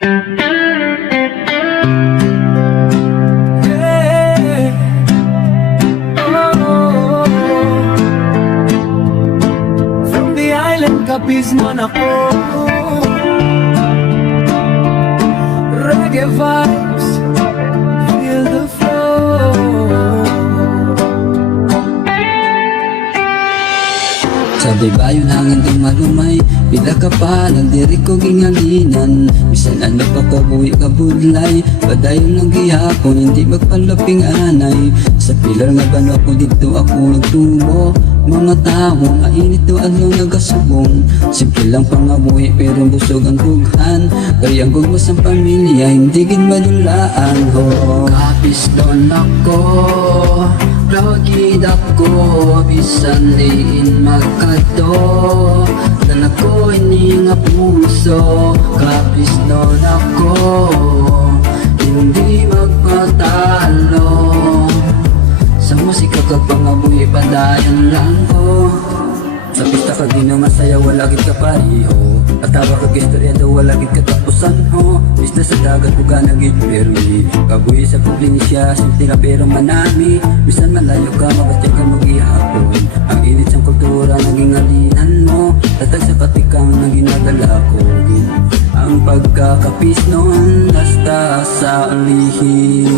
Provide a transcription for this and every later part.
From the island, Capisnon ako. Reggae vibes, feel the flow. Sabay bayo hangin di malumay, pila ka pa nagdiri ko gingalinan. Bisan ano pa kabuhi ka budlay, padayon lang gihapon hindi magpalaping anay. Sa pilar nga bano ko dito ako nagtubo, mga tao mainit to ano nagasubong. Simple lang pangabuhi pero busog ang dughan, kaya ang gugmas ang pamilya hindi gid madulaan ho. Kapiston ako, lagid ako, bisan liin magkato. Dala ko ini nga puso, kapiston ako, hindi magpatalo. Sa musika kag pangabuhi padayon lang ko. Sa pista kag di na masaya wala gid ka pariho, at tawa kag istorya daw wala gid katapusan ho. Pista sa dagat ug nagid permi, kabuhi sa probinsya simple ra pero manami. Bisan malayo ka mabastya ka maghihapon, ang init sang kultura naging alinan mo. Tatag sa katikang naging nadala ko, ang pagkakapisnon basta sa lihi.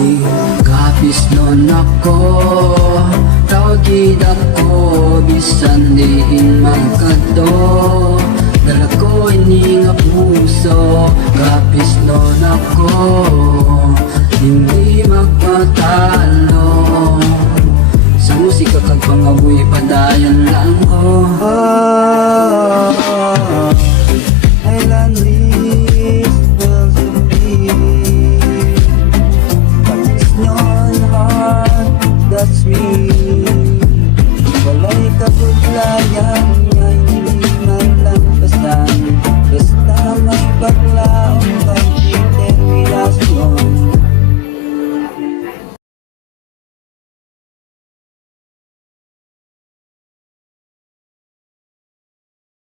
Kapisnon ako, tawagid ako, bisan diin magkato. Dala ko ini nga puso, kapisnon ako, hindi magpatalo. Sa musika kag pangabuhi padayon lang ko.